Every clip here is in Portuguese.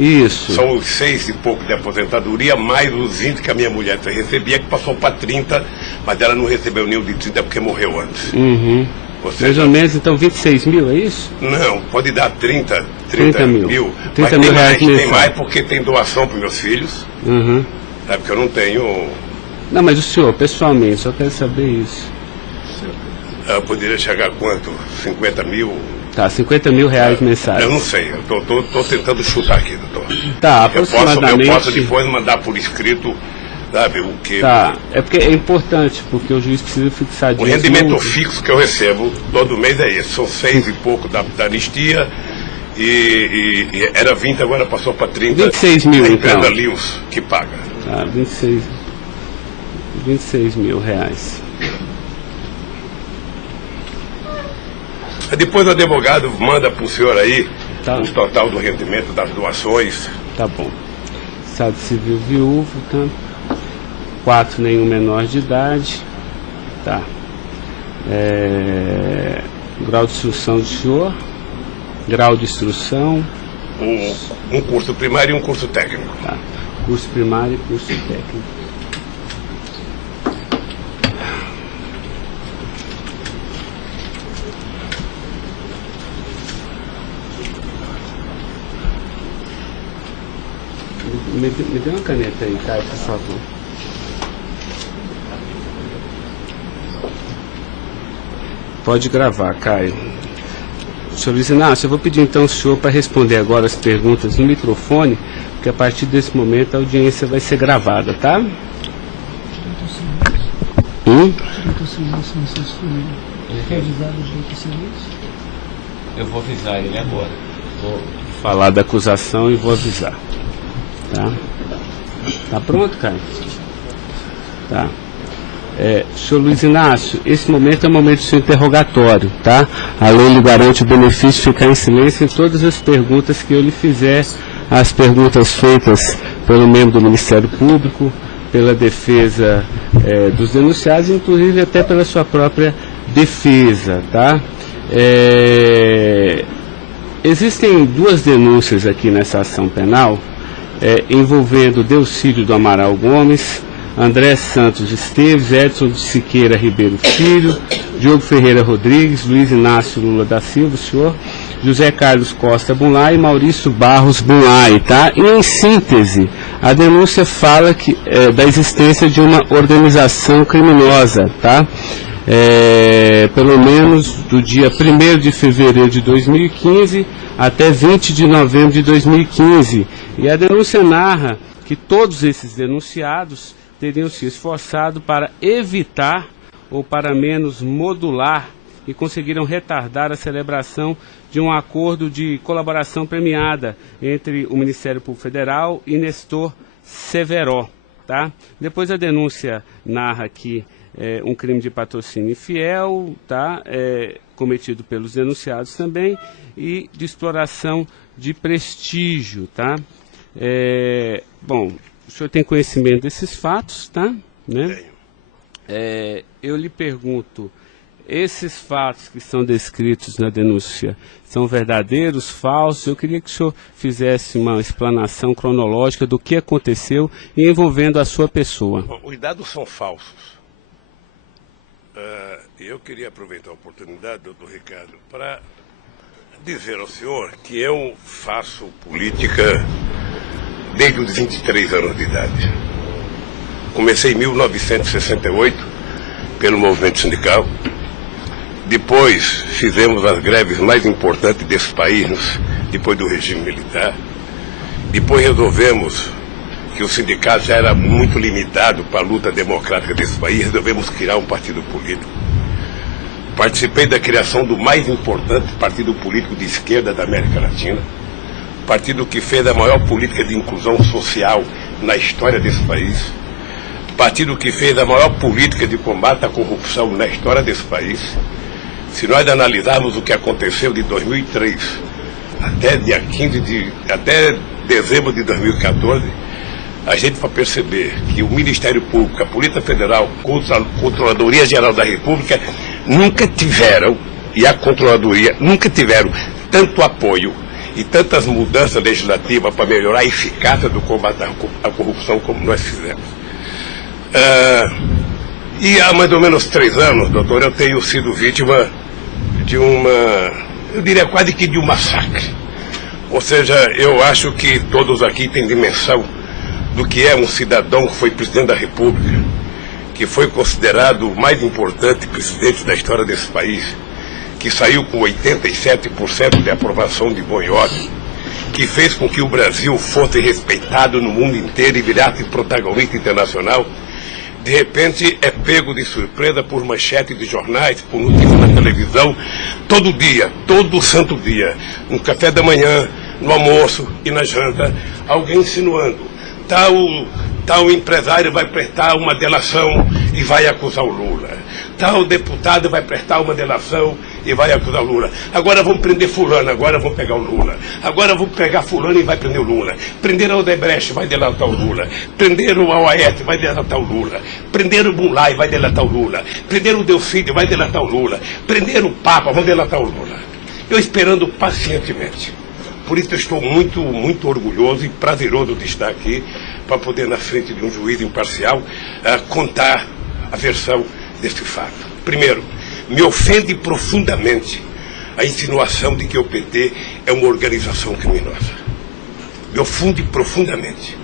Isso. São os 6 e pouco de aposentadoria, mais os 20 que a minha mulher recebia, que passou para 30, mas ela não recebeu nenhum de 30 porque morreu antes. Uhum. Mais ou menos, então, 26 mil, é isso? Não, pode dar 30 mil. 30 mil reais tem mais porque tem doação para meus filhos. Uhum. É porque eu não tenho... Não, mas o senhor, pessoalmente, só quero saber isso. Eu poderia chegar a quanto? 50 mil? Tá, 50 mil reais mensais. Eu não sei, eu tô tentando chutar aqui, doutor. Tá, aproximadamente... Eu posso depois mandar por escrito, sabe, o que... Tá, é porque é importante, porque o juiz precisa fixar disso. O rendimento fixo que eu recebo todo mês é esse, são 6 e pouco da anistia, e era 20, agora passou para 30. 26 mil, então. A empresa Lewis que paga. Tá, 26 mil reais. Depois o advogado manda para o senhor aí Tá. o total do rendimento das doações. Tá bom. Estado civil viúvo, tá? 4, nenhum menor de idade. Tá. Grau de instrução do senhor. Grau de instrução. Um curso primário e um curso técnico. Tá. Curso primário e curso técnico. Me dê uma caneta aí, Caio, por favor. Pode gravar, Caio. Senhor Luiz Inácio, eu vou pedir então ao senhor para responder agora as perguntas no microfone, porque a partir desse momento a audiência vai ser gravada, tá? Eu vou avisar ele agora. Vou falar da acusação e vou avisar. Tá? Tá pronto, Caio? Tá. Senhor Luiz Inácio, esse momento é o momento do seu interrogatório, tá? A lei lhe garante o benefício de ficar em silêncio em todas as perguntas que eu lhe fizer, as perguntas feitas pelo membro do Ministério Público, pela defesa dos denunciados, inclusive até pela sua própria defesa, tá? Existem 2 denúncias aqui nessa ação penal, envolvendo Delcídio do Amaral Gomes, André Santos Esteves, Edson de Siqueira Ribeiro Filho, Diogo Ferreira Rodrigues, Luiz Inácio Lula da Silva, o senhor, José Carlos Costa Bunlai e Maurício Barros Bunlai, tá? E em síntese, a denúncia fala da existência de uma organização criminosa, tá? Pelo menos do dia 1º de fevereiro de 2015 até 20 de novembro de 2015. E a denúncia narra que todos esses denunciados teriam se esforçado para evitar ou para menos modular e conseguiram retardar a celebração de um acordo de colaboração premiada entre o Ministério Público Federal e Nestor Severo, tá? Depois a denúncia narra que um crime de patrocínio infiel, tá? Cometido pelos denunciados também, e de exploração de prestígio, tá? Bom, o senhor tem conhecimento desses fatos, tá? Né? Eu lhe pergunto, esses fatos que são descritos na denúncia são verdadeiros, falsos? Eu queria que o senhor fizesse uma explanação cronológica do que aconteceu envolvendo a sua pessoa. Os dados são falsos. Eu queria aproveitar a oportunidade, doutor Ricardo, para dizer ao senhor que eu faço política desde os 23 anos de idade. Comecei em 1968 pelo movimento sindical. Depois fizemos as greves mais importantes desse país, depois do regime militar. Depois resolvemos que o sindicato já era muito limitado para a luta democrática desse país, resolvemos criar um partido político. Participei da criação do mais importante partido político de esquerda da América Latina, partido que fez a maior política de inclusão social na história desse país, partido que fez a maior política de combate à corrupção na história desse país. Se nós analisarmos o que aconteceu de 2003 até dezembro de 2014, a gente vai perceber que o Ministério Público, a Polícia Federal, a Controladoria Geral da República nunca tiveram, e a Controladoria nunca tiveram tanto apoio e tantas mudanças legislativas para melhorar a eficácia do combate à corrupção como nós fizemos. E há mais ou menos 3 anos, doutor, eu tenho sido vítima de eu diria quase que de um massacre. Ou seja, eu acho que todos aqui têm dimensão do que é um cidadão que foi presidente da República, que foi considerado o mais importante presidente da história desse país, que saiu com 87% de aprovação de bom e ódio, que fez com que o Brasil fosse respeitado no mundo inteiro e virasse protagonista internacional, de repente é pego de surpresa por manchete de jornais, por notícias na televisão, todo dia, todo santo dia, no café da manhã, no almoço e na janta, alguém insinuando, tal empresário vai prestar uma delação e vai acusar o Lula. Tal deputado vai prestar uma delação e vai acusar o Lula. Agora vão prender fulano, agora vão pegar o Lula. Agora vão pegar fulano e vai prender o Lula. Prender o Odebrecht, vai delatar o Lula. Prender o Aoaete, vai delatar o Lula. Prender o Mulay, vai delatar o Lula. Prender o Delcídio, vai delatar o Lula. Prender o Papa, vai delatar o Lula. Eu esperando pacientemente. Por isso eu estou muito, muito orgulhoso e prazeroso de estar aqui para poder, na frente de um juiz imparcial, contar a versão deste fato. Primeiro, me ofende profundamente a insinuação de que o PT é uma organização criminosa. Me ofende profundamente,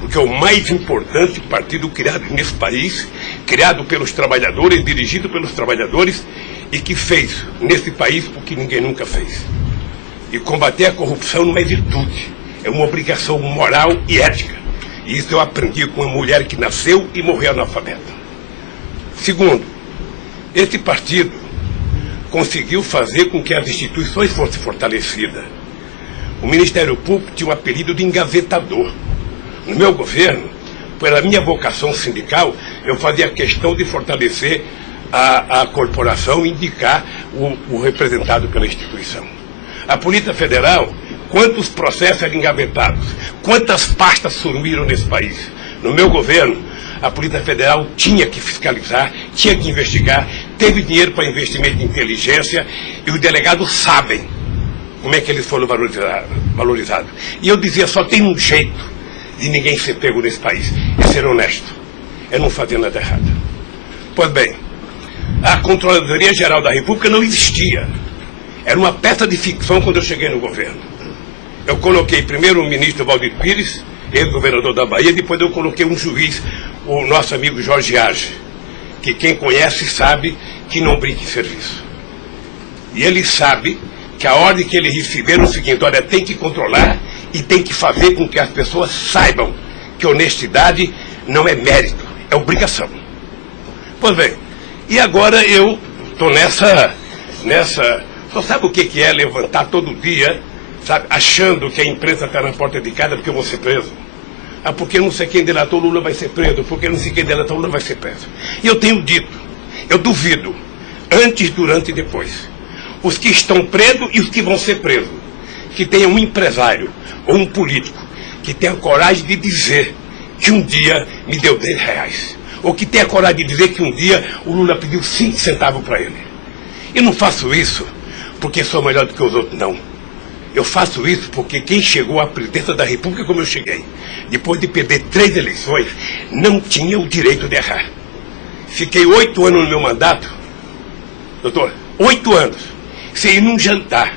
porque é o mais importante partido criado nesse país, criado pelos trabalhadores, dirigido pelos trabalhadores, e que fez nesse país o que ninguém nunca fez. E combater a corrupção não é virtude, é uma obrigação moral e ética. E isso eu aprendi com uma mulher que nasceu e morreu analfabeta. Segundo, esse partido conseguiu fazer com que as instituições fossem fortalecidas. O Ministério Público tinha um apelido de engavetador. No meu governo, pela minha vocação sindical, eu fazia questão de fortalecer a corporação e indicar o representado pela instituição. A Polícia Federal, quantos processos eram engavetados, quantas pastas sumiram nesse país. No meu governo, a Polícia Federal tinha que fiscalizar, tinha que investigar, teve dinheiro para investimento em inteligência e os delegados sabem como é que eles foram valorizados. E eu dizia, só tem um jeito de ninguém ser pego nesse país, é ser honesto, é não fazer nada errado. Pois bem, a Controladoria Geral da República não existia. Era uma peça de ficção quando eu cheguei no governo. Eu coloquei primeiro o ministro Valdir Pires, ex-governador da Bahia, depois eu coloquei um juiz, o nosso amigo Jorge Arge, que quem conhece sabe que não brinca em serviço. E ele sabe que a ordem que ele recebeu é o seguinte, olha, tem que controlar e tem que fazer com que as pessoas saibam que honestidade não é mérito, é obrigação. Pois bem, e agora eu estou nessa... Só sabe o que é levantar todo dia, sabe, achando que a imprensa está na porta de casa porque eu vou ser preso? Ah, porque não sei quem delatou Lula vai ser preso, porque não sei quem delatou Lula vai ser preso. E eu tenho dito, eu duvido, antes, durante e depois, os que estão presos e os que vão ser presos, que tenha um empresário ou um político que tenha coragem de dizer que um dia me deu R$10, ou que tenha coragem de dizer que um dia o Lula pediu 5 centavos para ele. Eu não faço isso porque sou melhor do que os outros, não. Eu faço isso porque quem chegou à presidência da República como eu cheguei, depois de perder 3 eleições, não tinha o direito de errar. Fiquei 8 anos no meu mandato, doutor, 8 anos, sem ir num jantar,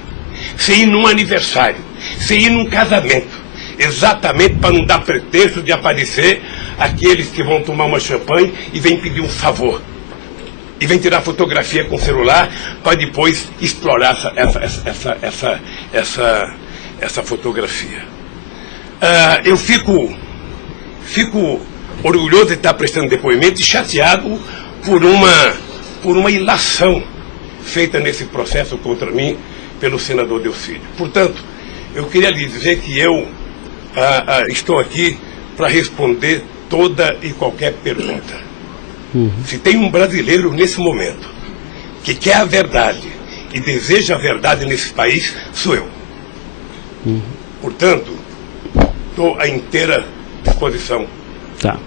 sem ir num aniversário, sem ir num casamento, exatamente para não dar pretexto de aparecer aqueles que vão tomar uma champanhe e vêm pedir um favor. E vem tirar fotografia com celular para depois explorar essa fotografia. Eu fico orgulhoso de estar prestando depoimento e chateado por uma ilação feita nesse processo contra mim pelo senador Delcídio. Portanto, eu queria lhe dizer que eu estou aqui para responder toda e qualquer pergunta. Se tem um brasileiro nesse momento que quer a verdade e deseja a verdade nesse país, sou eu. Portanto, estou à inteira disposição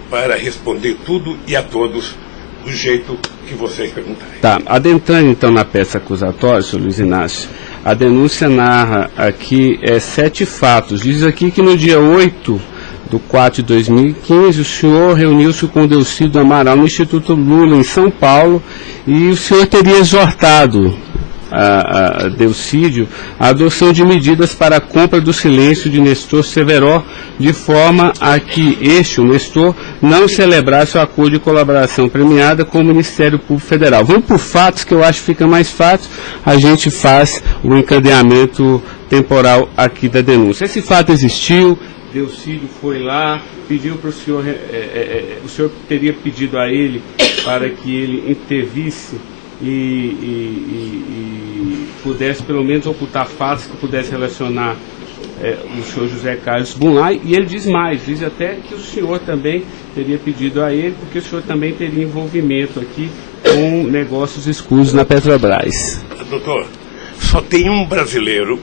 para responder tudo e a todos do jeito que vocês perguntarem. Tá, adentrando então na peça acusatória, senhor Luiz Inácio, A denúncia narra aqui 7 fatos. Diz aqui que no dia 8/4/2015, o senhor reuniu-se com o Delcídio Amaral no Instituto Lula, em São Paulo, e o senhor teria exortado a Delcídio a adoção de medidas para a compra do silêncio de Nestor Severo, de forma a que o Nestor, não celebrasse o acordo de colaboração premiada com o Ministério Público Federal. Vamos por fatos, que eu acho que fica mais fácil, a gente faz o encadeamento temporal aqui da denúncia. Esse fato existiu, Delcídio foi lá, pediu para o senhor teria pedido a ele para que ele intervisse e pudesse pelo menos ocultar fatos que pudesse relacionar o senhor José Carlos Bunlai, e ele diz mais, diz até que o senhor também teria pedido a ele, porque o senhor também teria envolvimento aqui com negócios escusos na Petrobras. Doutor, só tem um brasileiro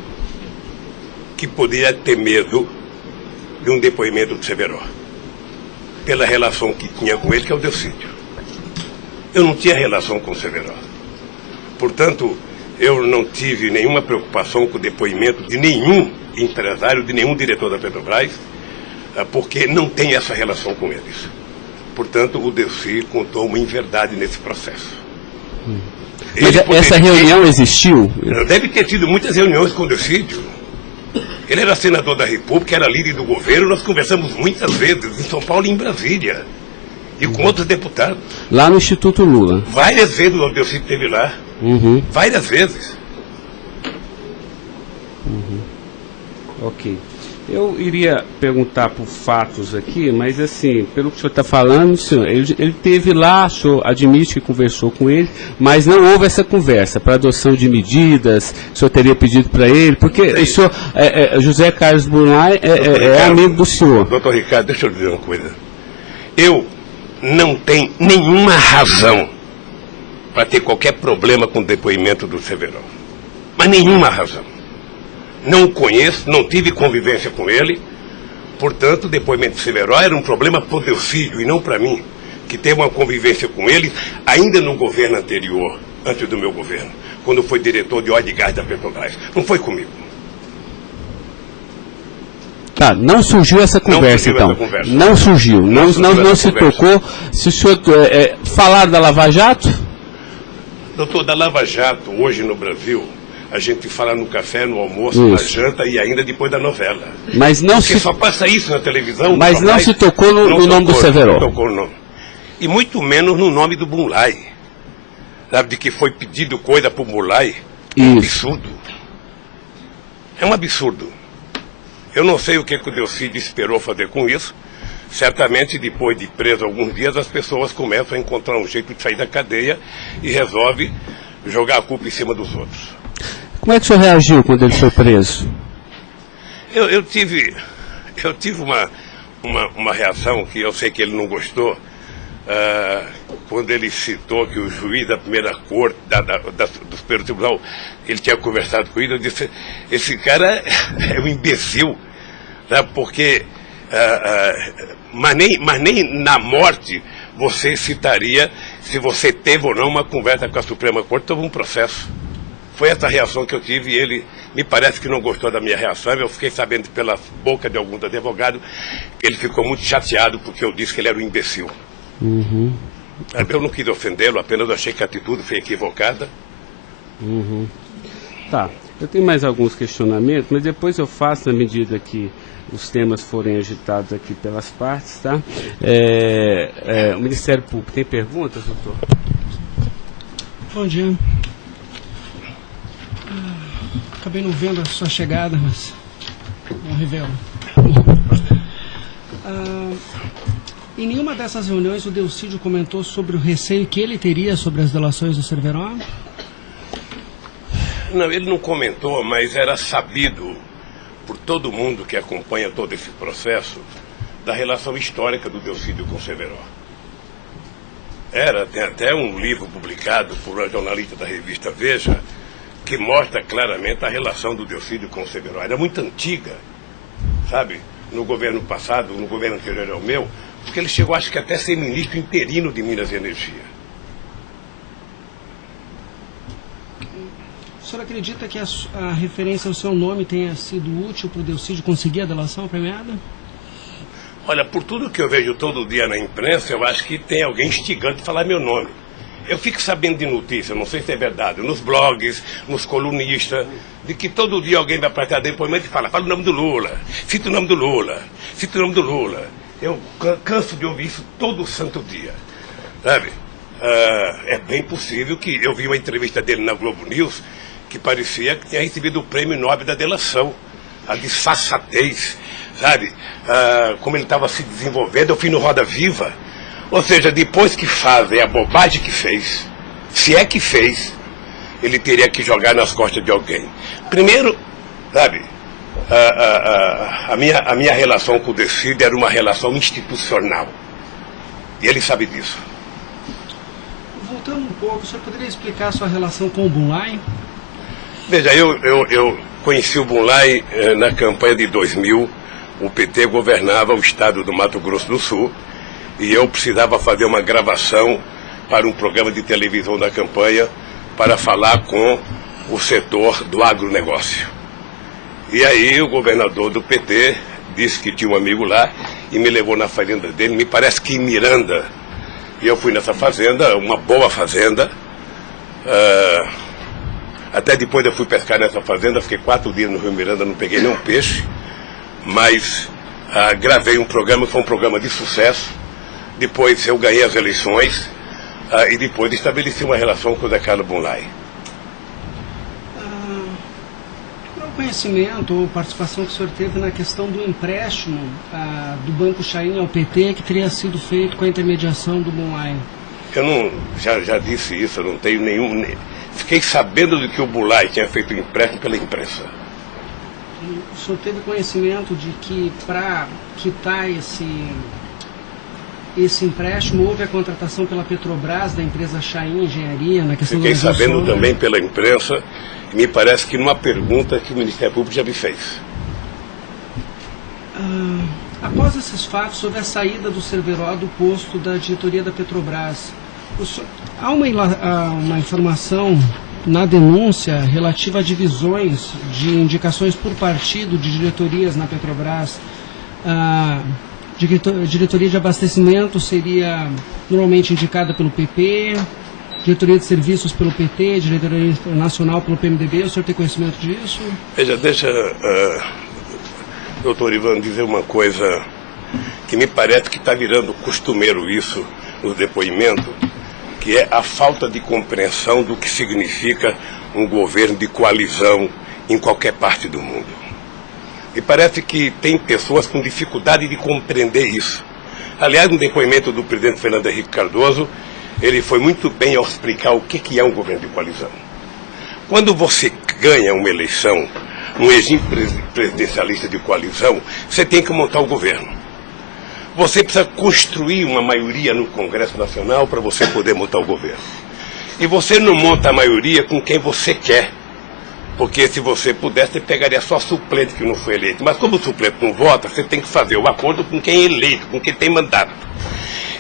que poderia ter medo de um depoimento do Severo, pela relação que tinha com ele, que é o Delcídio. Eu não tinha relação com o Severo. Portanto, eu não tive nenhuma preocupação com o depoimento de nenhum empresário, de nenhum diretor da Petrobras, porque não tem essa relação com eles. Portanto, o Delcídio contou uma inverdade nesse processo. Mas essa reunião existiu? Deve ter tido muitas reuniões com o Delcídio. Ele era senador da República, era líder do governo, nós conversamos muitas vezes em São Paulo e em Brasília. E com outros deputados. Lá no Instituto Lula. Várias vezes o Delcídio esteve lá. Várias vezes. Ok. Eu iria perguntar por fatos aqui, mas assim, pelo que o senhor está falando, senhor, ele teve lá, o senhor admite que conversou com ele, mas não houve essa conversa para adoção de medidas, o senhor teria pedido para ele, porque o senhor, José Carlos Bunlai é amigo do senhor. Doutor Ricardo, deixa eu dizer uma coisa. Eu não tenho nenhuma razão para ter qualquer problema com o depoimento do Severo. Mas nenhuma razão. Não o conheço, não tive convivência com ele. Portanto, o depoimento do Severo era um problema para o Delcídio e não para mim, que teve uma convivência com ele ainda no governo anterior, antes do meu governo, quando foi diretor de óleo e gás da Petrobras. Não foi comigo. Tá, não surgiu essa conversa, então. Não surgiu, não se tocou. Se o senhor falar da Lava Jato? Doutor, da Lava Jato, hoje no Brasil, a gente fala no café, no almoço, na janta e ainda depois da novela. Mas não Porque só passa isso na televisão. Mas não se tocou no nome do Severo. Não tocou no nome. E muito menos no nome do Bunlai. Sabe, de que foi pedido coisa para o Bunlai? É um absurdo. É um absurdo. Eu não sei o que o Delcídio esperou fazer com isso. Certamente, depois de preso alguns dias, as pessoas começam a encontrar um jeito de sair da cadeia e resolve jogar a culpa em cima dos outros. Como é que o senhor reagiu quando ele foi preso? Eu tive uma reação que eu sei que ele não gostou, quando ele citou que o juiz da primeira corte, do Superior Tribunal, ele tinha conversado com ele. Eu disse, esse cara é um imbecil, sabe? Porque mas nem na morte você citaria se você teve ou não uma conversa com a Suprema Corte sobre um processo. Foi essa reação que eu tive e ele me parece que não gostou da minha reação. Eu fiquei sabendo pela boca de alguns advogados que ele ficou muito chateado porque eu disse que ele era um imbecil. Eu não quis ofendê-lo, apenas achei que a atitude foi equivocada. Tá, eu tenho mais alguns questionamentos, mas depois eu faço na medida que os temas forem agitados aqui pelas partes, tá? O Ministério Público tem perguntas, doutor? Bom dia. Acabei não vendo a sua chegada, mas não revelo. Em nenhuma dessas reuniões o Delcídio comentou sobre o receio que ele teria sobre as delações do Severo? Não, ele não comentou, mas era sabido por todo mundo que acompanha todo esse processo da relação histórica do Delcídio com o Severo. Tem até um livro publicado por uma jornalista da revista Veja que mostra claramente a relação do Delcídio com o Severo. Era muito antiga, sabe? No governo passado, no governo anterior ao meu, porque ele chegou, acho que até a ser ministro interino de Minas e Energia. O senhor acredita que a referência ao seu nome tenha sido útil para o Delcídio conseguir a delação premiada? Olha, por tudo que eu vejo todo dia na imprensa, eu acho que tem alguém instigando a falar meu nome. Eu fico sabendo de notícia, não sei se é verdade, nos blogs, nos colunistas, de que todo dia alguém vai para cá depoimento e fala o nome do Lula, cita o nome do Lula, cita o nome do Lula. Eu canso de ouvir isso todo santo dia, sabe? É bem possível que eu vi uma entrevista dele na Globo News que parecia que tinha recebido o prêmio Nobel da delação, a disfarçatez, sabe? Como ele estava se desenvolvendo, eu fui no Roda Viva. Ou seja, depois que fazem a bobagem que fez, se é que fez, ele teria que jogar nas costas de alguém. Primeiro, sabe, a minha relação com o Delcídio era uma relação institucional. E ele sabe disso. Voltando um pouco, o senhor poderia explicar a sua relação com o Bunlai? Veja, eu conheci o Bunlai na campanha de 2000. O PT governava o estado do Mato Grosso do Sul. E eu precisava fazer uma gravação para um programa de televisão da campanha para falar com o setor do agronegócio. E aí o governador do PT disse que tinha um amigo lá e me levou na fazenda dele, me parece que em Miranda. E eu fui nessa fazenda, uma boa fazenda. Até depois eu fui pescar nessa fazenda, fiquei 4 dias no Rio Miranda, não peguei nenhum peixe. Mas gravei um programa, foi um programa de sucesso. Depois eu ganhei as eleições e depois estabeleci uma relação com o Zé Carlos Bunlai. Qual o conhecimento ou participação que o senhor teve na questão do empréstimo do Banco Chain ao PT que teria sido feito com a intermediação do Bunlai? Eu não, já disse isso, eu não tenho nenhum... Fiquei sabendo de que o Bunlai tinha feito o empréstimo pela imprensa. O senhor teve conhecimento de que para quitar esse empréstimo, houve a contratação pela Petrobras, da empresa Chain Engenharia, na questão Fiquei do sabendo também pela imprensa, e me parece que numa pergunta que o Ministério Público já me fez. Após esses fatos, sobre a saída do Cerveró do posto da diretoria da Petrobras, há uma informação na denúncia relativa a divisões de indicações por partido de diretorias na Petrobras. Diretoria de abastecimento seria normalmente indicada pelo PP, diretoria de serviços pelo PT, diretoria nacional pelo PMDB. O senhor tem conhecimento disso? Veja, deixa, doutor Ivan, dizer uma coisa que me parece que está virando costumeiro isso no depoimento, que é a falta de compreensão do que significa um governo de coalizão em qualquer parte do mundo. E parece que tem pessoas com dificuldade de compreender isso. Aliás, no depoimento do presidente Fernando Henrique Cardoso, ele foi muito bem ao explicar o que é um governo de coalizão. Quando você ganha uma eleição, um regime presidencialista de coalizão, você tem que montar o governo. Você precisa construir uma maioria no Congresso Nacional para você poder montar o governo. E você não monta a maioria com quem você quer. Porque se você pudesse, você pegaria só suplente que não foi eleito. Mas como o suplente não vota, você tem que fazer o acordo com quem é eleito, com quem tem mandato.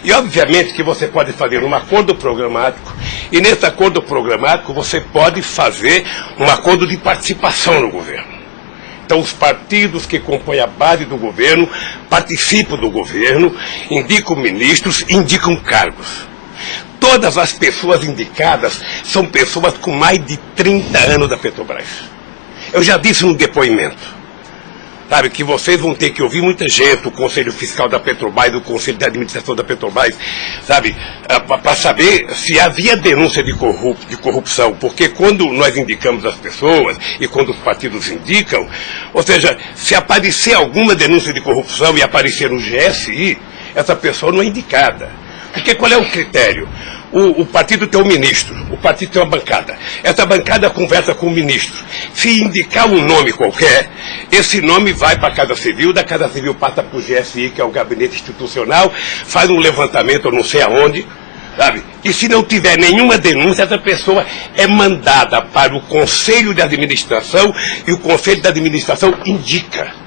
E obviamente que você pode fazer um acordo programático, e nesse acordo programático você pode fazer um acordo de participação no governo. Então os partidos que compõem a base do governo participam do governo, indicam ministros, indicam cargos. Todas as pessoas indicadas são pessoas com mais de 30 anos da Petrobras. Eu já disse no depoimento, sabe, que vocês vão ter que ouvir muita gente, o Conselho Fiscal da Petrobras, o Conselho de Administração da Petrobras, sabe, para saber se havia denúncia de corrupção, porque quando nós indicamos as pessoas e quando os partidos indicam, ou seja, se aparecer alguma denúncia de corrupção e aparecer no GSI, essa pessoa não é indicada. Porque qual é o critério? O partido tem um ministro, o partido tem uma bancada. Essa bancada conversa com o ministro. Se indicar um nome qualquer, esse nome vai para a Casa Civil, da Casa Civil passa para o GSI, que é o Gabinete Institucional, faz um levantamento, eu não sei aonde, sabe? E se não tiver nenhuma denúncia, essa pessoa é mandada para o Conselho de Administração e o Conselho de Administração indica.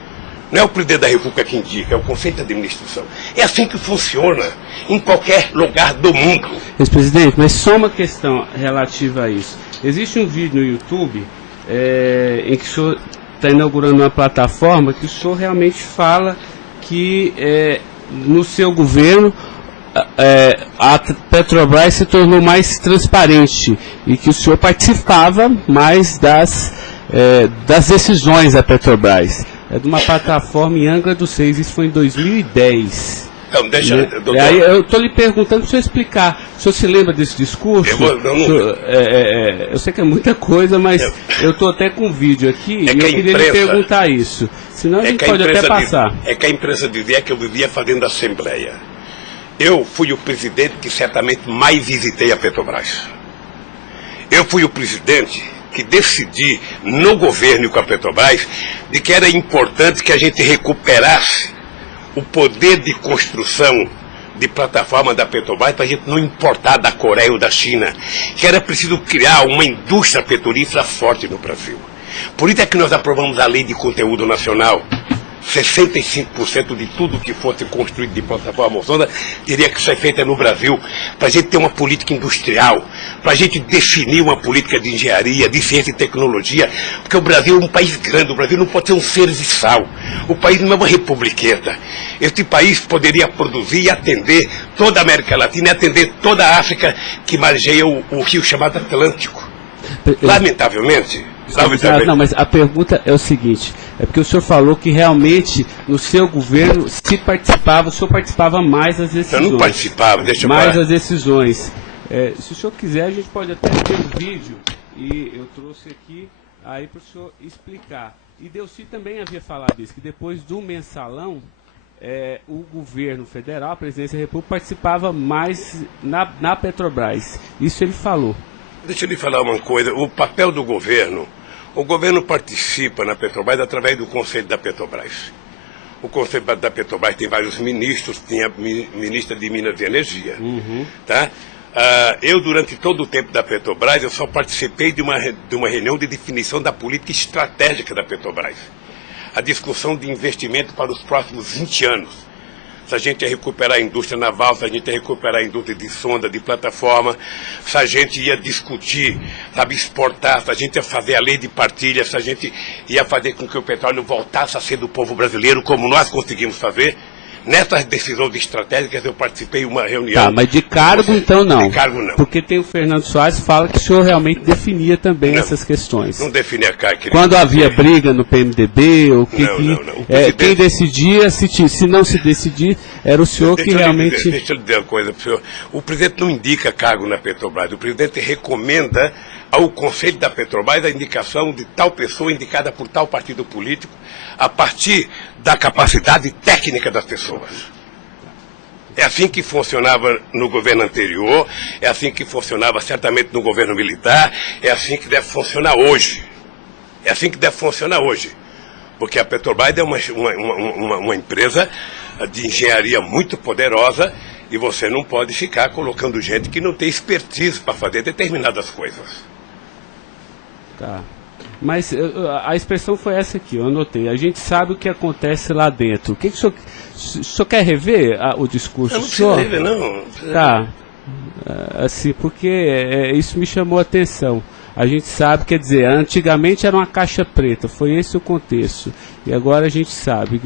Não é o presidente da República que indica, é o Conselho de Administração. É assim que funciona em qualquer lugar do mundo. Ex-presidente, mas só uma questão relativa a isso. Existe um vídeo no YouTube em que o senhor está inaugurando uma plataforma que o senhor realmente fala que no seu governo a Petrobras se tornou mais transparente e que o senhor participava mais das decisões da Petrobras. É de uma plataforma em Angra dos Reis, isso foi em 2010. Então, deixa, doutor. Aí eu estou lhe perguntando para o senhor explicar. O senhor se lembra desse discurso? Eu sei que é muita coisa, mas eu estou até com um vídeo aqui e eu queria lhe perguntar isso. Senão a gente pode até passar. É que a imprensa dizia que eu vivia fazendo assembleia. Eu fui o presidente que certamente mais visitei a Petrobras. Eu fui o presidente que decidi, no governo e com a Petrobras, de que era importante que a gente recuperasse o poder de construção de plataforma da Petrobras para a gente não importar da Coreia ou da China, que era preciso criar uma indústria petrolífera forte no Brasil. Por isso é que nós aprovamos a Lei de Conteúdo Nacional. 65% de tudo que fosse construído de plataforma ozônica teria que ser feita no Brasil, para a gente ter uma política industrial, para a gente definir uma política de engenharia, de ciência e tecnologia, porque o Brasil é um país grande, o Brasil não pode ser um serviçal, o país não é uma republiqueta. Este país poderia produzir e atender toda a América Latina e atender toda a África que margeia o rio chamado Atlântico. Lamentavelmente... Não, mas a pergunta é o seguinte, é porque o senhor falou que realmente no seu governo o senhor participava mais das decisões. Eu não participava, deixa eu mais falar. das decisões. Se o senhor quiser, a gente pode até ter um vídeo, e eu trouxe aqui aí para o senhor explicar. E Delcy também havia falado isso, que depois do mensalão, o governo federal, a presidência da República, participava mais na Petrobras. Isso ele falou. Deixa eu lhe falar uma coisa, o papel do governo, o governo participa na Petrobras através do Conselho da Petrobras. O Conselho da Petrobras tem vários ministros, tem a ministra de Minas e Energia. Tá? Eu, durante todo o tempo da Petrobras, eu só participei de uma reunião de definição da política estratégica da Petrobras. A discussão de investimento para os próximos 20 anos. Se a gente ia recuperar a indústria naval, se a gente ia recuperar a indústria de sonda, de plataforma, se a gente ia discutir, sabe, exportar, se a gente ia fazer a lei de partilha, se a gente ia fazer com que o petróleo voltasse a ser do povo brasileiro, como nós conseguimos fazer. Nessas decisões estratégicas eu participei de uma reunião. Tá, mas de cargo então não. De cargo não. Porque tem o Fernando Soares que fala que o senhor realmente definia também essas questões. Não definia cargo. Quando havia briga no PMDB, ou não. Quem decidia, se não se decidir, era o senhor que realmente... Deixa eu dizer uma coisa para o senhor. O presidente não indica cargo na Petrobras, o presidente recomenda ao Conselho da Petrobras a indicação de tal pessoa indicada por tal partido político a partir da capacidade técnica das pessoas. É assim que funcionava no governo anterior, é assim que funcionava certamente no governo militar, é assim que deve funcionar hoje. É assim que deve funcionar hoje. Porque a Petrobras é uma empresa de engenharia muito poderosa e você não pode ficar colocando gente que não tem expertise para fazer determinadas coisas. Tá. Mas a expressão foi essa aqui, eu anotei. A gente sabe o que acontece lá dentro. O que o senhor quer rever o discurso? Eu não preciso rever, não. Tá. Assim, porque isso me chamou a atenção. A gente sabe, quer dizer, antigamente era uma caixa preta, foi esse o contexto. E agora a gente sabe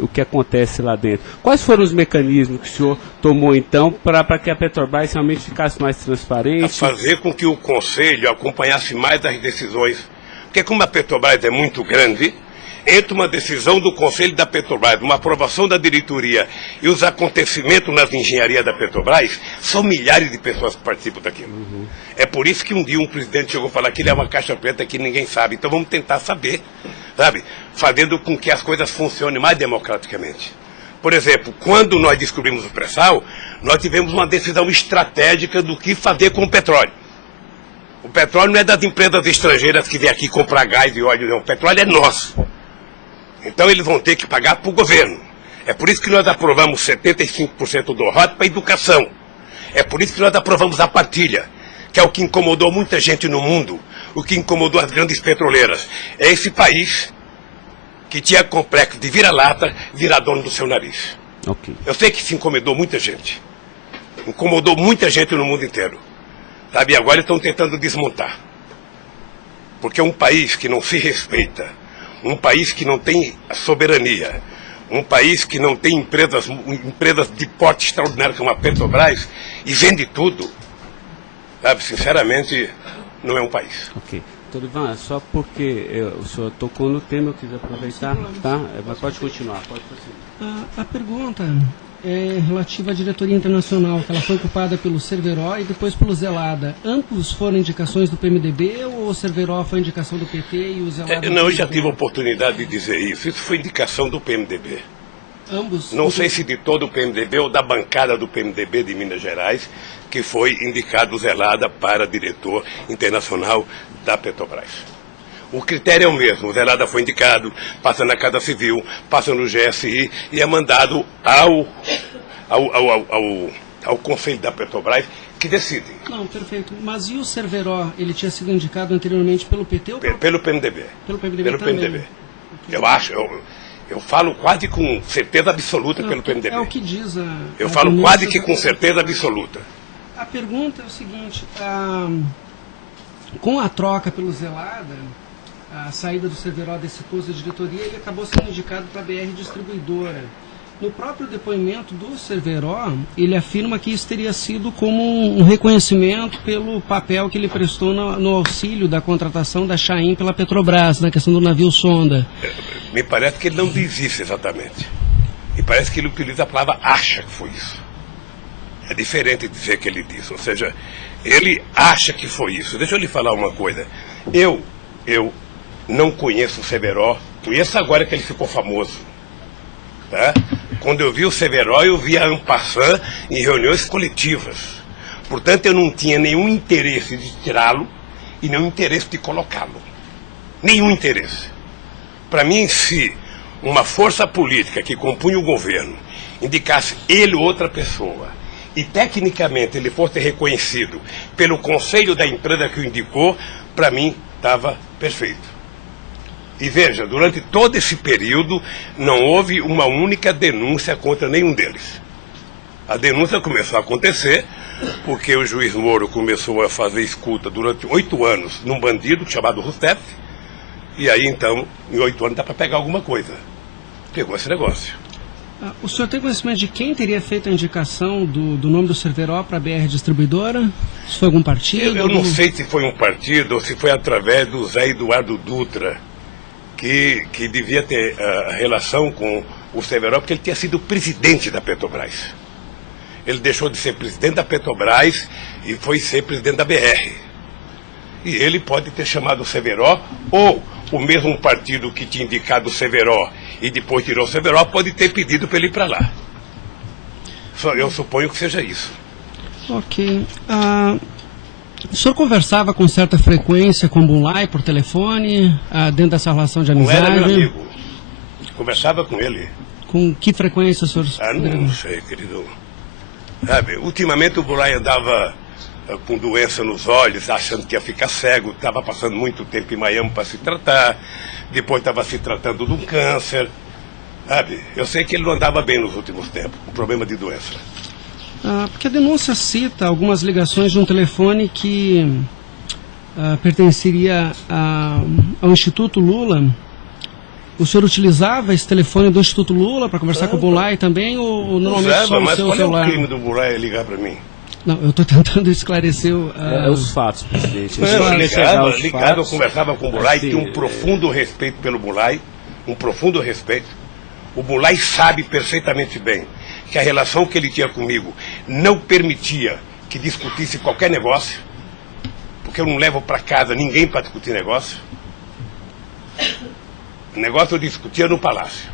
o que acontece lá dentro. Quais foram os mecanismos que o senhor tomou, então, para que a Petrobras realmente ficasse mais transparente? A fazer com que o Conselho acompanhasse mais as decisões. Porque como a Petrobras é muito grande, entre uma decisão do Conselho da Petrobras, uma aprovação da diretoria e os acontecimentos nas engenharias da Petrobras, são milhares de pessoas que participam daquilo. É por isso que um dia um presidente chegou a falar que ele é uma caixa preta que ninguém sabe. Então vamos tentar saber, sabe? Fazendo com que as coisas funcionem mais democraticamente. Por exemplo, quando nós descobrimos o pré-sal, nós tivemos uma decisão estratégica do que fazer com o petróleo. O petróleo não é das empresas estrangeiras que vêm aqui comprar gás e óleo, não. O petróleo é nosso. Então eles vão ter que pagar para o governo. É por isso que nós aprovamos 75% do ROT para a educação. É por isso que nós aprovamos a partilha, que é o que incomodou muita gente no mundo, o que incomodou as grandes petroleiras. É esse país que tinha complexo de vira-lata, virar dono do seu nariz. Okay. Eu sei que isso incomodou muita gente. Incomodou muita gente no mundo inteiro. Sabe, e agora eles estão tentando desmontar. Porque um país que não se respeita, um país que não tem soberania, um país que não tem empresas de porte extraordinário como a Petrobras e vende tudo, sabe, sinceramente, não é um país. Ok. Doutor Ivan, só porque o senhor tocou no tema, eu quis aproveitar, tá? Mas pode continuar, pode prosseguir. A pergunta é relativa à diretoria internacional, que ela foi ocupada pelo Cerveró e depois pelo Zelada. Ambos foram indicações do PMDB ou o Cerveró foi indicação do PT e o Zelada... Não, eu já tive a oportunidade de dizer isso. Isso foi indicação do PMDB. Ambos? Não sei se de todo o PMDB ou da bancada do PMDB de Minas Gerais, que foi indicado o Zelada para diretor internacional da Petrobras. O critério é o mesmo. O Zelada foi indicado, passa na Casa Civil, passa no GSI e é mandado ao Conselho da Petrobras, que decide. Não, perfeito. Mas e o Cerveró? Ele tinha sido indicado anteriormente pelo PT ou pelo PMDB? Pelo PMDB pelo também. PMDB. Eu acho, eu falo quase com certeza absoluta pelo PMDB. É o que diz a... Eu falo quase que com certeza absoluta. A pergunta é o seguinte, com a troca pelo Zelada, a saída do Cerveró desse posto de diretoria, ele acabou sendo indicado para a BR Distribuidora. No próprio depoimento do Cerveró, ele afirma que isso teria sido como um reconhecimento pelo papel que ele prestou no auxílio da contratação da Chain pela Petrobras, na questão do navio sonda. Me parece que ele não diz isso exatamente. Me parece que ele utiliza a palavra acha que foi isso. É diferente de dizer que ele disse. Ou seja, ele acha que foi isso. Deixa eu lhe falar uma coisa. Eu não conheço o Cerveró. Conheço agora que ele ficou famoso. Tá? Quando eu vi o Cerveró, eu vi a en passant em reuniões coletivas. Portanto, eu não tinha nenhum interesse de tirá-lo e nenhum interesse de colocá-lo. Nenhum interesse. Para mim, se uma força política que compunha o governo indicasse ele ou outra pessoa e tecnicamente ele fosse reconhecido pelo conselho da empresa que o indicou, para mim estava perfeito. E veja, durante todo esse período não houve uma única denúncia contra nenhum deles. A denúncia começou a acontecer porque o juiz Moro começou a fazer escuta durante 8 anos num bandido chamado Rousseff, e aí então, em 8 anos dá para pegar alguma coisa. Pegou esse negócio. O senhor tem conhecimento de quem teria feito a indicação do nome do Cerveró para a BR Distribuidora? Se foi algum partido? Eu não sei se foi um partido ou se foi através do Zé Eduardo Dutra, que devia ter relação com o Cerveró, porque ele tinha sido presidente da Petrobras. Ele deixou de ser presidente da Petrobras e foi ser presidente da BR. E ele pode ter chamado o Cerveró, ou o mesmo partido que tinha indicado o Cerveró e depois tirou o Cerveró pode ter pedido para ele ir para lá. Eu suponho que seja isso. Ok. O senhor conversava com certa frequência com o Bulay por telefone, dentro dessa relação de amizade? Não era meu amigo. Conversava com ele. Com que frequência o senhor... Não sei, querido. Sabe, ultimamente o Bulay andava com doença nos olhos, achando que ia ficar cego, estava passando muito tempo em Miami para se tratar, depois estava se tratando de um câncer. Sabe, eu sei que ele não andava bem nos últimos tempos, com problema de doença. Porque a denúncia cita algumas ligações de um telefone que pertenceria ao Instituto Lula. O senhor utilizava esse telefone do Instituto Lula para conversar com o Bulay também, ou normalmente só no seu celular? Mas qual é o crime do Bulay ligar para mim? Não, eu estou tentando esclarecer os fatos, presidente. Eu conversava com o Bulay, tinha um profundo respeito pelo Bulay, um profundo respeito. O Bulay sabe perfeitamente bem que a relação que ele tinha comigo não permitia que discutisse qualquer negócio, porque eu não levo para casa ninguém para discutir negócio. O negócio eu discutia no palácio.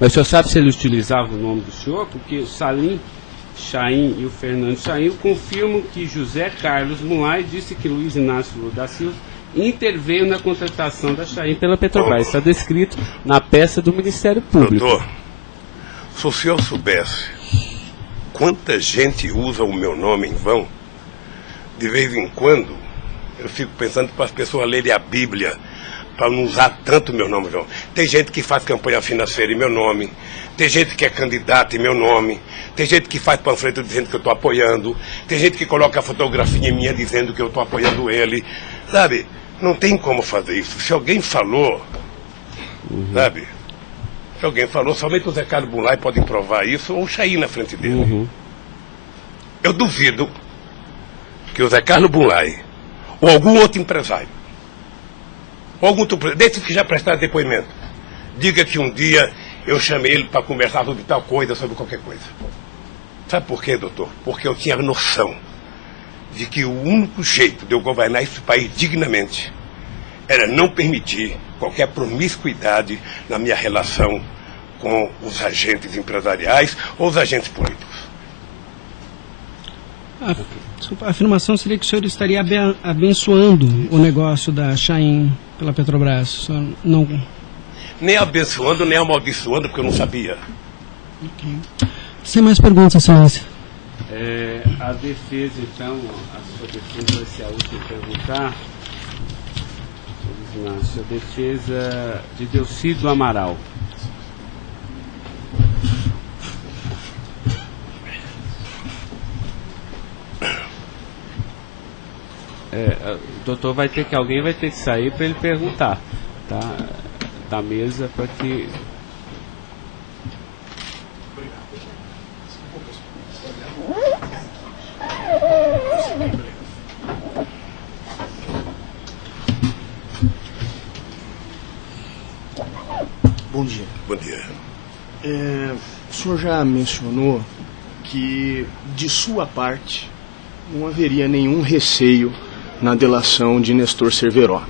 Mas o senhor sabe se ele utilizava o nome do senhor? Porque o Salim Chain e o Fernando Chain confirmam que José Carlos Mulay disse que Luiz Inácio Lula da Silva interveio na contratação da Chain pela Petrobras. Está descrito na peça do Ministério Público. Doutor, se o senhor soubesse quanta gente usa o meu nome em vão, de vez em quando eu fico pensando para as pessoas lerem a Bíblia, para não usar tanto meu nome. Não. Tem gente que faz campanha financeira em meu nome, tem gente que é candidato em meu nome, tem gente que faz panfleto dizendo que eu estou apoiando, tem gente que coloca a fotografia minha dizendo que eu estou apoiando ele, sabe? Não tem como fazer isso. Se alguém falou, sabe? Se alguém falou, somente o Zé Carlos Bunlai pode provar isso, ou o Chaim na frente dele. Eu duvido que o Zé Carlos Bunlai, ou algum outro empresário, ou algum desses que já prestaram depoimento, diga que um dia eu chamei ele para conversar sobre tal coisa, sobre qualquer coisa. Sabe por quê, doutor? Porque eu tinha noção de que o único jeito de eu governar esse país dignamente era não permitir qualquer promiscuidade na minha relação com os agentes empresariais ou os agentes políticos. A afirmação seria que o senhor estaria abençoando o negócio da Chaim pela Petrobras. O senhor não... Nem abençoando, nem amaldiçoando, porque eu não sabia. Sem mais perguntas, excelência. A defesa, então, a sua defesa vai ser a última a perguntar. A defesa de Delcídio Amaral. Doutor, alguém vai ter que sair para ele perguntar, tá? Da mesa para que... Bom dia. Bom dia. O senhor já mencionou que, de sua parte, não haveria nenhum receio na delação de Nestor Cerveró.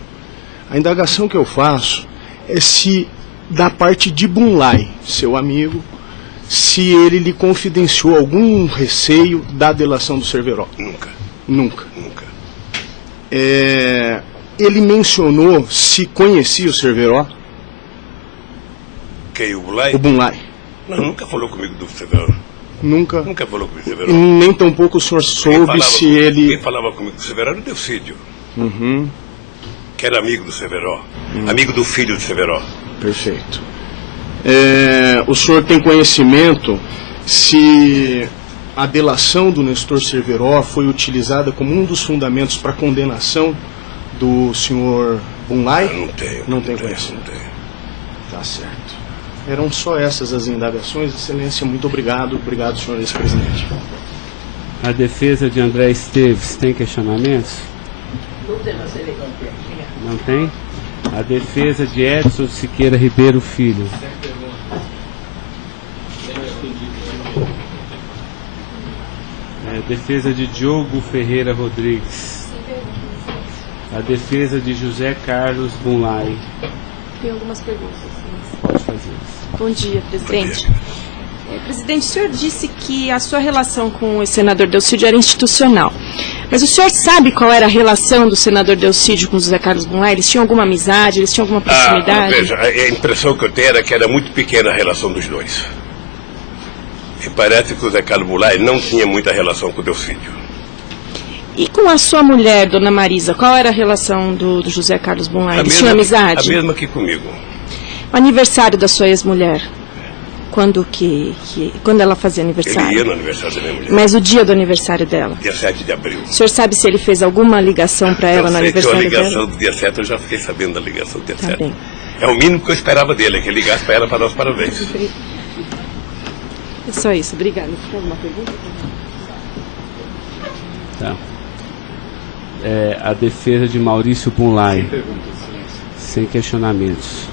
A indagação que eu faço é se, da parte de Bunlai, seu amigo, se ele lhe confidenciou algum receio da delação do Cerveró. Nunca. Nunca. Nunca. Ele mencionou se conhecia o Cerveró? Quem, o Bunlai? O Bunlai. Não, nunca falou comigo do Cerveró. Nunca? Nunca falou comigo do Cerveró. Nem tampouco o senhor soube se ele... Quem falava comigo do Cerveró era o Delcídio. Que era amigo do Cerveró. Amigo do filho do Cerveró. Perfeito. O senhor tem conhecimento se a delação do Nestor Cerveró foi utilizada como um dos fundamentos para a condenação do senhor Bunlai? Não tenho. Não tem conhecimento. Não tenho. Tá certo. Eram só essas as indagações. Excelência, muito obrigado. Obrigado, senhor ex-presidente. A defesa de André Esteves tem questionamentos? Não tem? A defesa de Edson Siqueira Ribeiro Filho. A defesa de Diogo Ferreira Rodrigues. A defesa de José Carlos Bunlai. Tem algumas perguntas. Pode fazer isso. Bom dia, presidente. Presidente, o senhor disse que a sua relação com o senador Delcídio era institucional. Mas o senhor sabe qual era a relação do senador Delcídio com o José Carlos Bunlai? Eles tinham alguma amizade? Eles tinham alguma proximidade? Veja, a impressão que eu tenho era que era muito pequena a relação dos dois. E parece que o José Carlos Bunlai não tinha muita relação com o Delcídio. E com a sua mulher, dona Marisa, qual era a relação do José Carlos Bunlai? Eles tinham amizade? A mesma que comigo. O aniversário da sua ex-mulher? Quando ela fazia aniversário? Ele ia no aniversário da minha mulher. Mas o dia do aniversário dela? Dia 7 de abril. O senhor sabe se ele fez alguma ligação para ela no aniversário dela? A ligação do dia 7, eu já fiquei sabendo da ligação do dia 7. Bem. É o mínimo que eu esperava dele, que ele ligasse para ela para dar os parabéns. É só isso, obrigada. Tem alguma pergunta? Tá. A defesa de Maurício Bunlai. Sem questionamentos.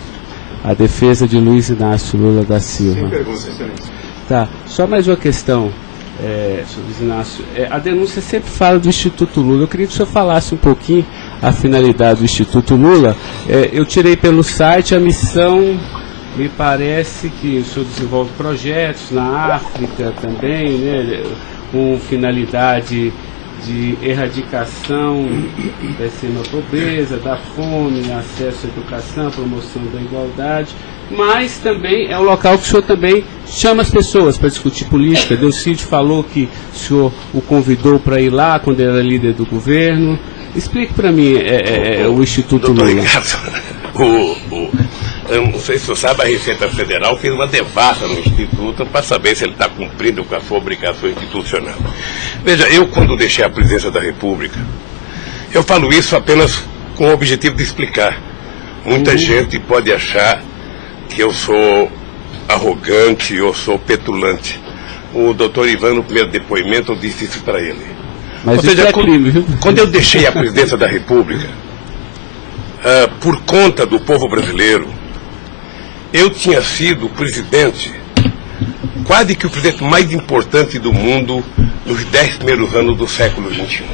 A defesa de Luiz Inácio Lula da Silva. Sem perguntas, excelência. Tá, só mais uma questão, senhor Luiz Inácio. A denúncia sempre fala do Instituto Lula. Eu queria que o senhor falasse um pouquinho a finalidade do Instituto Lula. Eu tirei pelo site a missão, me parece que o senhor desenvolve projetos na África também, né, com finalidade de erradicação da extrema pobreza, da fome, acesso à educação, promoção da igualdade, mas também é um local que o senhor também chama as pessoas para discutir política. Delcídio falou que o senhor o convidou para ir lá quando ele era líder do governo. Explique para mim o Instituto Doutor Lula. Ricardo, eu não sei se você sabe, a Receita Federal fez uma devassa no Instituto para saber se ele está cumprindo com a sua obrigação institucional. Veja, eu quando deixei a presidência da República, eu falo isso apenas com o objetivo de explicar. Muita gente pode achar que eu sou arrogante, eu sou petulante. O doutor Ivan, no primeiro depoimento, eu disse isso para ele. Mas ou seja, crime, viu? quando eu deixei a presidência da República, por conta do povo brasileiro, eu tinha sido o presidente, quase que o presidente mais importante do mundo nos 10 primeiros anos do século XXI.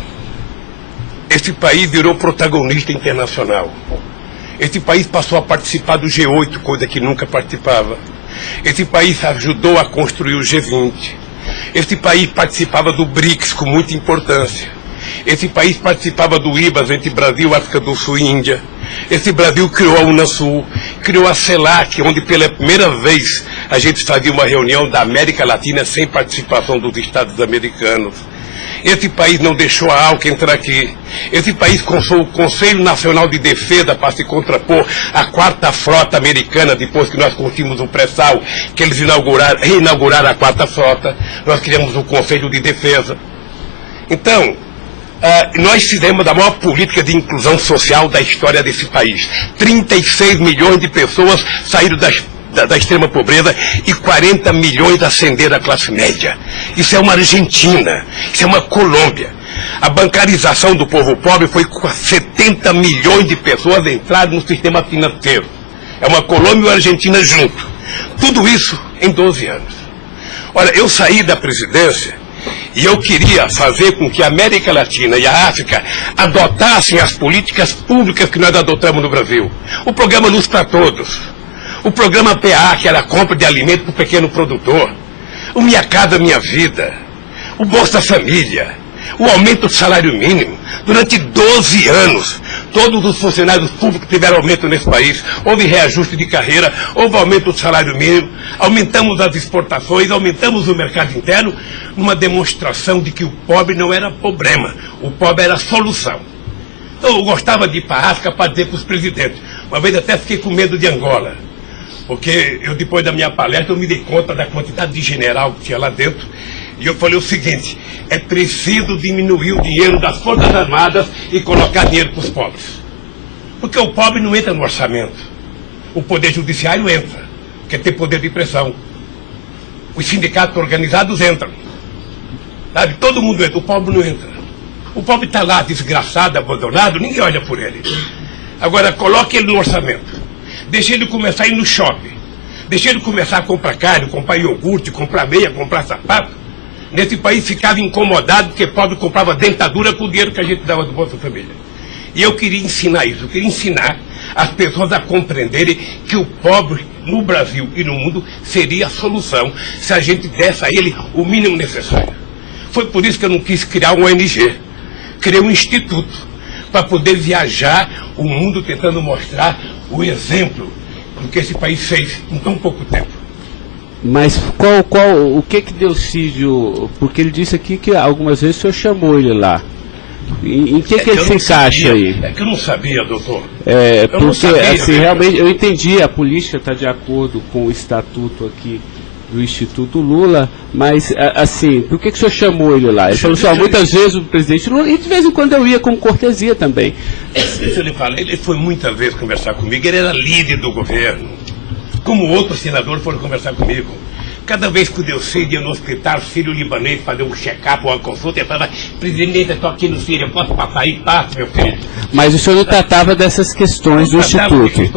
Esse país virou protagonista internacional. Esse país passou a participar do G8, coisa que nunca participava. Esse país ajudou a construir o G20. Esse país participava do BRICS com muita importância. Esse país participava do IBAS entre Brasil, África do Sul e Índia. Esse Brasil criou a Unasul, criou a CELAC, onde pela primeira vez a gente fazia uma reunião da América Latina sem participação dos Estados americanos. Esse país não deixou a ALCA entrar aqui. Esse país construiu o Conselho Nacional de Defesa para se contrapor à 4ª Frota Americana, depois que nós conseguimos o pré-sal, que eles reinauguraram a 4ª Frota. Nós criamos o Conselho de Defesa. Então, nós fizemos a maior política de inclusão social da história desse país. 36 milhões de pessoas saíram da extrema pobreza e 40 milhões ascenderam à classe média. Isso é uma Argentina, isso é uma Colômbia. A bancarização do povo pobre foi com 70 milhões de pessoas entraram no sistema financeiro. É uma Colômbia e uma Argentina junto. Tudo isso em 12 anos. Olha, eu saí da presidência e eu queria fazer com que a América Latina e a África adotassem as políticas públicas que nós adotamos no Brasil. O programa Luz para Todos. O programa PA, que era a compra de alimento para o pequeno produtor. O Minha Casa Minha Vida. O Bolsa Família. O aumento do salário mínimo. Durante 12 anos, todos os funcionários públicos tiveram aumento nesse país. Houve reajuste de carreira, houve aumento do salário mínimo. Aumentamos as exportações, aumentamos o mercado interno, numa demonstração de que o pobre não era problema. O pobre era a solução. Eu gostava de ir para a África para dizer para os presidentes. Uma vez até fiquei com medo de Angola. Porque eu, depois da minha palestra, eu me dei conta da quantidade de general que tinha lá dentro. E eu falei o seguinte, é preciso diminuir o dinheiro das Forças Armadas e colocar dinheiro para os pobres. Porque o pobre não entra no orçamento. O Poder Judiciário entra, porque tem poder de pressão. Os sindicatos organizados entram. Sabe? Todo mundo entra, o pobre não entra. O pobre está lá, desgraçado, abandonado, ninguém olha por ele. Agora, coloque ele no orçamento. Deixa ele começar a ir no shopping. Deixa ele começar a comprar carne, comprar iogurte, comprar meia, comprar sapato. Nesse país ficava incomodado porque pobre comprava dentadura com o dinheiro que a gente dava do Bolsa Família. E eu queria ensinar isso, eu queria ensinar as pessoas a compreenderem que o pobre no Brasil e no mundo seria a solução se a gente desse a ele o mínimo necessário. Foi por isso que eu não quis criar um ONG. Criei um instituto para poder viajar o mundo tentando mostrar o exemplo do que esse país fez em tão pouco tempo. Mas o que Delcídio, porque ele disse aqui que algumas vezes o senhor chamou ele lá. Em que ele se encaixa aí? É que eu não sabia, doutor. Porque assim, realmente, eu entendi, a política está de acordo com o estatuto aqui do Instituto Lula, mas assim, por que o senhor chamou ele lá? Ele falou só, muitas vezes o presidente Lula, e de vez em quando eu ia com cortesia também. Deixa eu lhe falar, ele foi muitas vezes conversar comigo, ele era líder do governo, como outros senadores foram conversar comigo. Cada vez que o Delcídio ia no hospital sírio-libanês fazer um check-up ou uma consulta, ele falava, presidente, eu estou aqui no Sírio, eu posso passar aí? Passa, meu filho. Mas o senhor não tratava dessas questões do Instituto?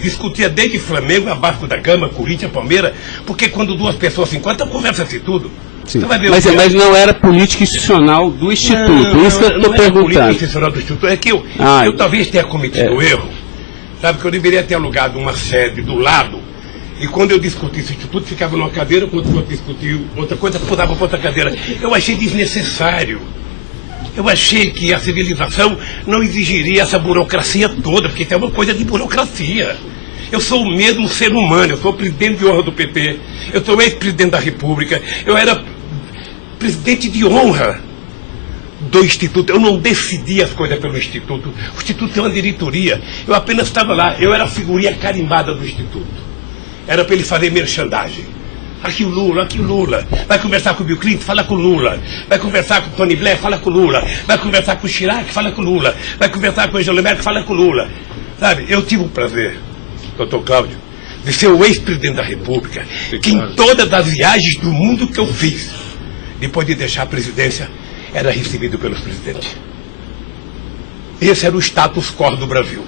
Discutia desde Flamengo, a Vasco da Gama, Corinthians, Palmeiras, porque quando duas pessoas se encontram, conversa-se tudo. Mas não era política institucional do Instituto, isso que eu estou perguntando. Não era política institucional do Instituto, é que eu talvez tenha cometido erro, sabe, que eu deveria ter alugado uma sede do lado. E quando eu discuti esse instituto, ficava numa cadeira, quando eu discutia outra coisa, pulava para outra cadeira. Eu achei desnecessário. Eu achei que a civilização não exigiria essa burocracia toda, porque isso é uma coisa de burocracia. Eu sou o mesmo ser humano, eu sou o presidente de honra do PT, eu sou ex-presidente da República, eu era presidente de honra do Instituto. Eu não decidi as coisas pelo Instituto. O Instituto tem uma diretoria. Eu apenas estava lá, eu era a figurinha carimbada do Instituto. Era para ele fazer merchandising. Aqui o Lula. Vai conversar com o Bill Clinton, fala com o Lula. Vai conversar com o Tony Blair, fala com o Lula. Vai conversar com o Chirac, fala com o Lula. Vai conversar com o Angela Merkel, fala com o Lula. Sabe, eu tive o prazer, doutor Cláudio, de ser o ex-presidente da República, que em todas as viagens do mundo que eu fiz, depois de deixar a presidência, era recebido pelos presidentes. Esse era o status quo do Brasil.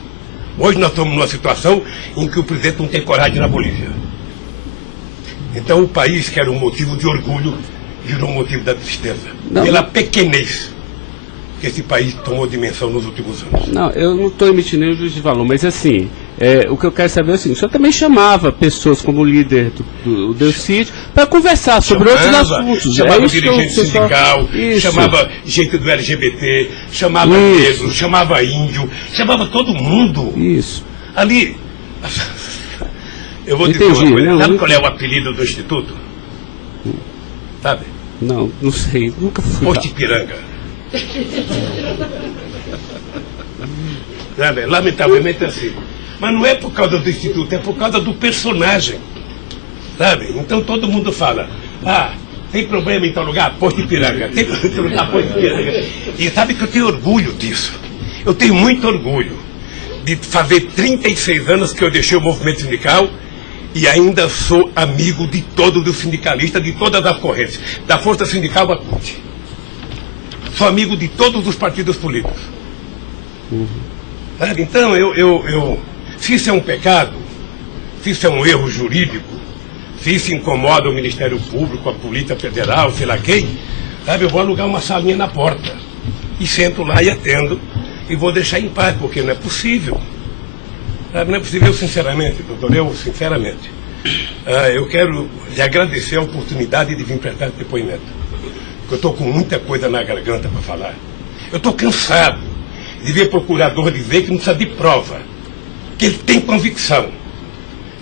Hoje nós estamos numa situação em que o presidente não tem coragem na Bolívia. Então o país, que era um motivo de orgulho, virou um motivo da tristeza. Pela pequenez que esse país tomou dimensão nos últimos anos. Não, eu não estou emitindo nenhum juízo de valor, mas assim, o que eu quero saber é o seguinte: o senhor também chamava pessoas como o líder do Delcídio para conversar sobre outros assuntos. Chamava dirigente sindical, chamava gente do LGBT, chamava negro, chamava índio, chamava todo mundo. Isso. Ali, eu vou dizer uma coisa, sabe qual é o apelido do Instituto? Sabe? Não sei, nunca fui. Porto Ipiranga. Lamentavelmente é assim. Mas não é por causa do Instituto, é por causa do personagem. Sabe? Então todo mundo fala: tem problema em tal lugar? Porto Ipiranga. Tem problema em tal lugar? Porto Ipiranga. E sabe que eu tenho orgulho disso. Eu tenho muito orgulho de fazer 36 anos que eu deixei o movimento sindical e ainda sou amigo de todos os sindicalistas, de todas as correntes, da Força Sindical à CUT. Sou amigo de todos os partidos políticos. Então, se isso é um pecado, se isso é um erro jurídico, se isso incomoda o Ministério Público, a Polícia Federal, sei lá quem, eu vou alugar uma salinha na porta e sento lá e atendo e vou deixar em paz, porque não é possível. Não é possível, sinceramente, doutor, sinceramente, eu quero lhe agradecer a oportunidade de vir prestar esse depoimento. Porque eu estou com muita coisa na garganta para falar. Eu estou cansado de ver procurador dizer que não precisa de prova, que ele tem convicção.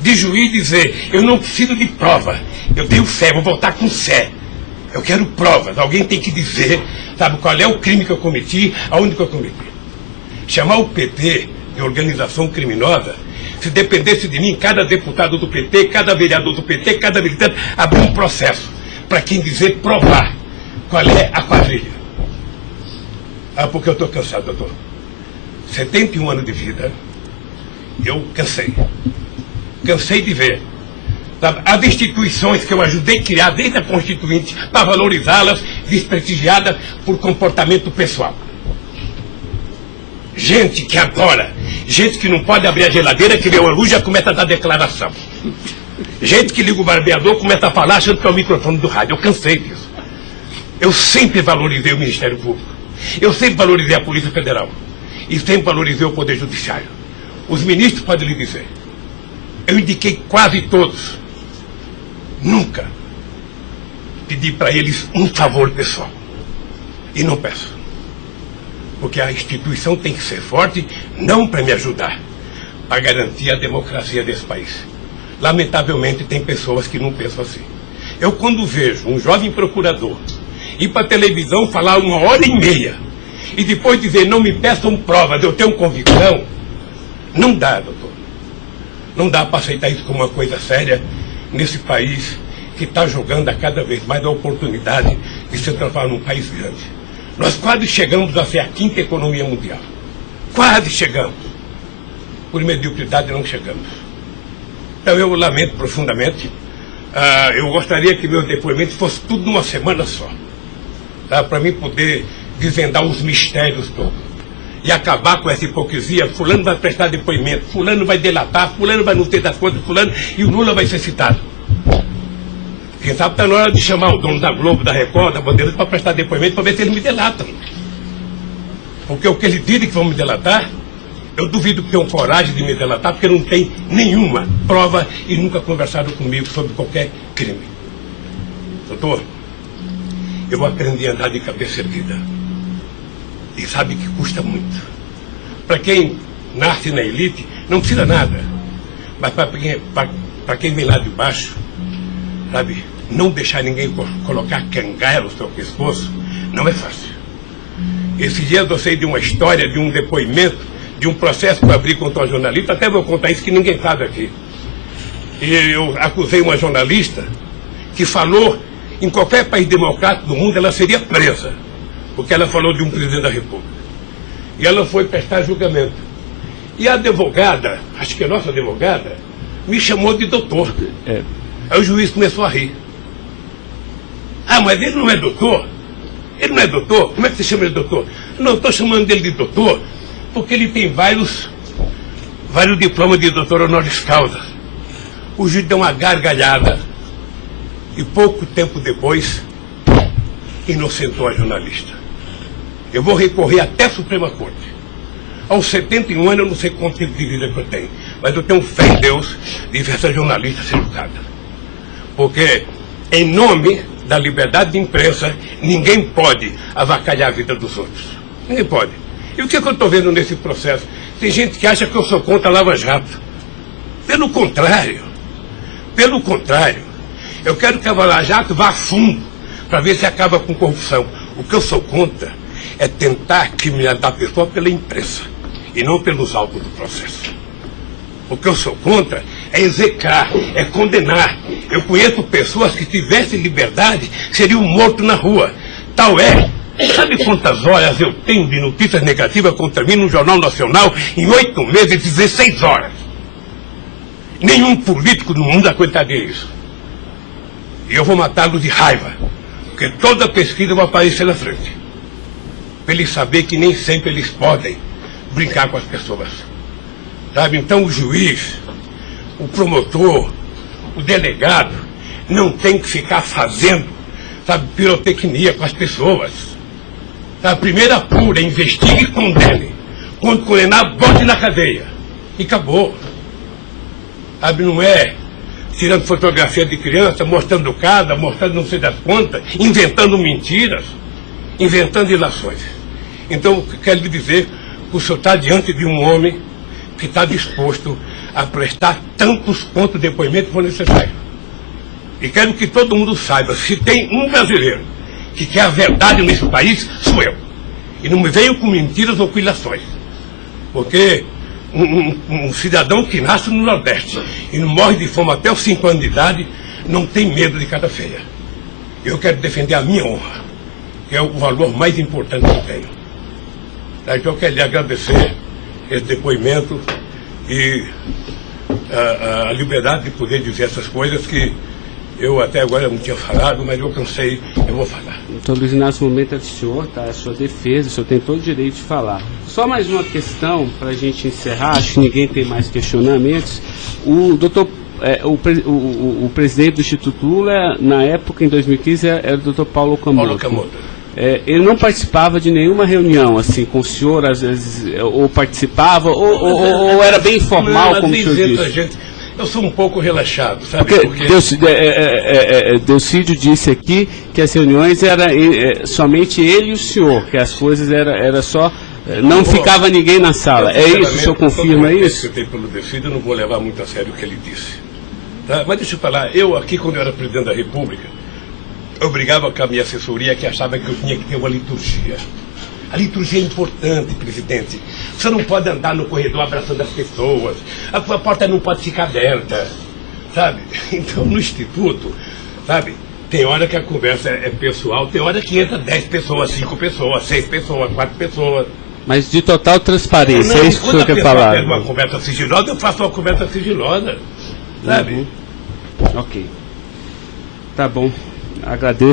De juiz dizer: eu não preciso de prova, eu tenho fé, vou voltar com fé. Eu quero provas, alguém tem que dizer, qual é o crime que eu cometi, aonde que eu cometi. Chamar o PT de organização criminosa, se dependesse de mim, cada deputado do PT, cada vereador do PT, cada militante, abrir um processo para quem dizer provar qual é a quadrilha. Porque eu estou cansado, doutor. 71 anos de vida, eu cansei. Cansei de ver as instituições que eu ajudei a criar desde a Constituinte, para valorizá-las, desprestigiadas por comportamento pessoal. Gente que adora, gente que não pode abrir a geladeira, que vê uma luz e já começa a dar declaração. Gente que liga o barbeador, começa a falar achando que é o microfone do rádio. Eu cansei disso. Eu sempre valorizei o Ministério Público. Eu sempre valorizei a Polícia Federal. E sempre valorizei o Poder Judiciário. Os ministros podem lhe dizer. Eu indiquei quase todos. Nunca pedi para eles um favor pessoal. E não peço. Porque a instituição tem que ser forte, não para me ajudar, para garantir a democracia desse país. Lamentavelmente, tem pessoas que não pensam assim. Eu, quando vejo um jovem procurador ir para a televisão falar 1h30 e depois dizer: não me peçam provas, eu tenho convicção, não dá, doutor. Não dá para aceitar isso como uma coisa séria nesse país que está jogando a cada vez mais a oportunidade de se transformar num país grande. Nós quase chegamos a ser a 5ª economia mundial. Quase chegamos. Por mediocridade não chegamos. Então eu lamento profundamente. Eu gostaria que meu depoimento fosse tudo numa semana só. Para mim poder desvendar os mistérios todos. E acabar com essa hipocrisia: fulano vai prestar depoimento, fulano vai delatar, fulano vai não ter das contas, fulano, e o Lula vai ser citado. Quem sabe está na hora de chamar o dono da Globo, da Record, da Bandeirantes para prestar depoimento, para ver se eles me delatam. Porque o que eles dizem que vão me delatar, eu duvido que tenham coragem de me delatar, porque não tem nenhuma prova e nunca conversaram comigo sobre qualquer crime. Doutor, eu aprendi a andar de cabeça erguida. E sabe que custa muito. Para quem nasce na elite, não precisa nada. Mas para quem vem lá de baixo, sabe, não deixar ninguém colocar cangaia no seu pescoço, não é fácil. Esse dia eu sei de uma história, de um depoimento, de um processo que eu abri contra uma jornalista, até vou contar isso que ninguém sabe aqui. E eu acusei uma jornalista que falou em qualquer país democrático do mundo, ela seria presa, porque ela falou de um presidente da República. E ela foi prestar julgamento. E a advogada, acho que a nossa advogada, me chamou de doutor. Aí o juiz começou a rir. Ah, mas ele não é doutor? Ele não é doutor? Como é que você chama ele de doutor? Não, estou chamando dele de doutor porque ele tem vários diplomas de doutor honoris causa. O juiz deu uma gargalhada e pouco tempo depois inocentou a jornalista. Eu vou recorrer até a Suprema Corte. Aos 71 anos eu não sei quanto tempo de vida que eu tenho, mas eu tenho fé em Deus de ver essa jornalista ser julgada. Porque, em nome da liberdade de imprensa, ninguém pode avacalhar a vida dos outros. Ninguém pode. E o que eu estou vendo nesse processo? Tem gente que acha que eu sou contra a Lava Jato. Pelo contrário, eu quero que a Lava Jato vá a fundo para ver se acaba com corrupção. O que eu sou contra é tentar criminalizar a pessoa pela imprensa e não pelos autos do processo. O que eu sou contra é execrar, é condenar. Eu conheço pessoas que, se tivessem liberdade, seriam mortos na rua. Tal é. Sabe quantas horas eu tenho de notícias negativas contra mim no Jornal Nacional em 8 meses, 16 horas? Nenhum político no mundo aguentaria isso. E eu vou matá-lo de raiva, porque toda pesquisa vai aparecer na frente. Para eles saberem que nem sempre eles podem brincar com as pessoas. Sabe? Então o juiz, o promotor, o delegado, não tem que ficar fazendo, sabe, pirotecnia com as pessoas. A primeira apura, investigue e condene. Quando condenar, bote na cadeia. E acabou. Sabe, não é tirando fotografia de criança, mostrando casa, mostrando não sei das quantas, inventando mentiras, inventando ilações. Então, quero lhe dizer que o senhor está diante de um homem que está disposto a prestar tantos quantos depoimentos for necessário. E quero que todo mundo saiba, se tem um brasileiro que quer a verdade nesse país, sou eu. E não me venham com mentiras ou com ilações. Porque um cidadão que nasce no Nordeste e não morre de fome até os 5 anos de idade, não tem medo de cara feia. Eu quero defender a minha honra, que é o valor mais importante que eu tenho. Então eu quero lhe agradecer esse depoimento e a liberdade de poder dizer essas coisas que eu até agora não tinha falado, mas eu cansei, eu vou falar. Então, Luiz Inácio, o momento é do senhor, tá? A sua defesa, o senhor tem todo o direito de falar. Só mais uma questão para a gente encerrar, acho que ninguém tem mais questionamentos. O presidente do Instituto Lula, na época, em 2015, era o doutor Paulo Camoto. Ele não participava de nenhuma reunião, assim, com o senhor, às vezes, ou participava, ou era bem informal, como o senhor disse? Eu sou um pouco relaxado, sabe? Porque Delcídio disse aqui que as reuniões eram somente ele e o senhor, que as coisas era só... Não ficava ninguém na sala. É isso? O senhor confirma isso? Eu tenho pelo Delcídio, eu não vou levar muito a sério o que ele disse. Tá? Mas deixa eu falar, eu aqui, quando eu era presidente da República, eu brigava com a minha assessoria que achava que eu tinha que ter uma liturgia. A liturgia é importante, presidente. Você não pode andar no corredor abraçando as pessoas. A porta não pode ficar aberta, sabe? Então, no Instituto, sabe, tem hora que a conversa é pessoal, tem hora que entra 10 pessoas, 5 pessoas, 6 pessoas, 4 pessoas. Mas de total transparência, é isso que o senhor quer falar? Quando a pessoa pede uma conversa sigilosa, eu faço uma conversa sigilosa, sabe? Ok. Tá bom. Agradeço.